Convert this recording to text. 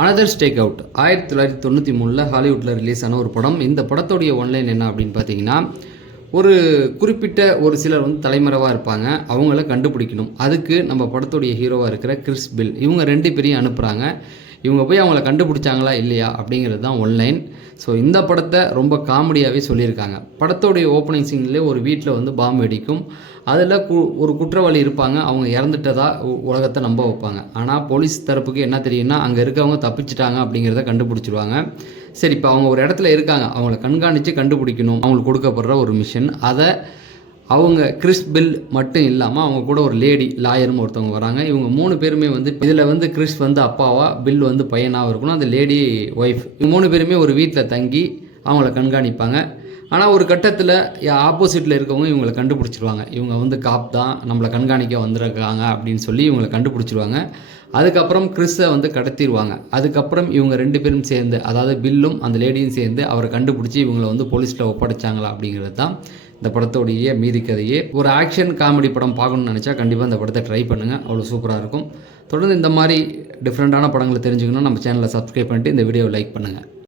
Another stack out ஆயிரத்தி தொள்ளாயிரத்தி தொண்ணூற்றி மூணில் ஹாலிவுட்டில் ரிலீஸ் ஆன ஒரு படம். இந்த படத்துடைய ஒன்லைன் என்ன அப்படின்னு பார்த்தீங்கன்னா ஒரு குறிப்பிட்ட ஒரு சிலர் வந்து தலைமறைவாக இருப்பாங்க. அவங்கள கண்டுபிடிக்கணும். அதுக்கு நம்ம படத்துடைய ஹீரோவாக இருக்கிற கிறிஸ் பில் இவங்க ரெண்டு பேரையும் அனுப்புகிறாங்க இவங்க போய் அவங்கள கண்டுபிடிச்சாங்களா இல்லையா அப்படிங்கிறது தான் ஒன்லைன் ஸோ இந்த படத்தை ரொம்ப காமெடியாகவே சொல்லியிருக்காங்க. படத்தோடைய ஓப்பனிங் சீன்லேயே ஒரு வீட்டில் வந்து பாம்பு வெடிக்கும். அதில் கு ஒரு குற்றவாளி இருப்பாங்க. அவங்க இறந்துட்டதா உ- உலகத்தை நம்ப வைப்பாங்க. ஆனால் போலீஸ் தரப்புக்கு என்ன தெரியும்னா அங்கே இருக்கவங்க தப்பிச்சிட்டாங்க அப்படிங்கிறத கண்டுபிடிச்சிருவாங்க. சரி இப்போ அவங்க ஒரு இடத்துல இருக்காங்க. அவங்கள கண்காணித்து கண்டுபிடிக்கணும். அவங்களுக்கு கொடுக்கப்படுற ஒரு மிஷன் அதை அவங்க கிறிஸ் பில் மட்டும் இல்லாமல் அவங்க கூட ஒரு லேடி லாயரும் ஒருத்தவங்க வராங்க. இவங்க மூணு பேருமே வந்து இதில் வந்து கிறிஸ் வந்து அப்பாவா பில் வந்து பையனாகவும் இருக்கணும். அந்த லேடி ஒய்ஃப் இவங்க மூணு பேருமே ஒரு வீட்டில் தங்கி அவங்கள கண்காணிப்பாங்க. ஆனால் ஒரு கட்டத்தில் ஆப்போசிட்டில் இருக்கவங்க இவங்களை கண்டுபிடிச்சிருவாங்க. இவங்க வந்து காப் தான் நம்மளை கண்காணிக்க வந்திருக்காங்க அப்படின்னு சொல்லி இவங்களை கண்டுபிடிச்சிருவாங்க. அதுக்கப்புறம் கிறிஸை வந்து கடத்திடுவாங்க அதுக்கப்புறம் இவங்க ரெண்டு பேரும் சேர்ந்து அதாவது பில்லும் அந்த லேடியும் சேர்ந்து அவரை கண்டுபிடிச்சி இவங்களை வந்து போலீஸில் ஒப்படைச்சாங்களா அப்படிங்கிறது தான் இந்த படத்தோடைய மீதி கதையே. ஒரு ஆக்ஷன் காமெடி படம் பார்க்கணும்னு நினச்சா கண்டிப்பாக இந்த படத்தை ட்ரை பண்ணுங்கள் அவ்வளோ சூப்பராக இருக்கும். தொடர்ந்து இந்த மாதிரி டிஃப்ரெண்ட்டான படங்களை தெரிஞ்சுக்கணும் நம்ம சேனலை சப்ஸ்கிரைப் பண்ணிட்டு இந்த வீடியோவை லைக் பண்ணுங்கள்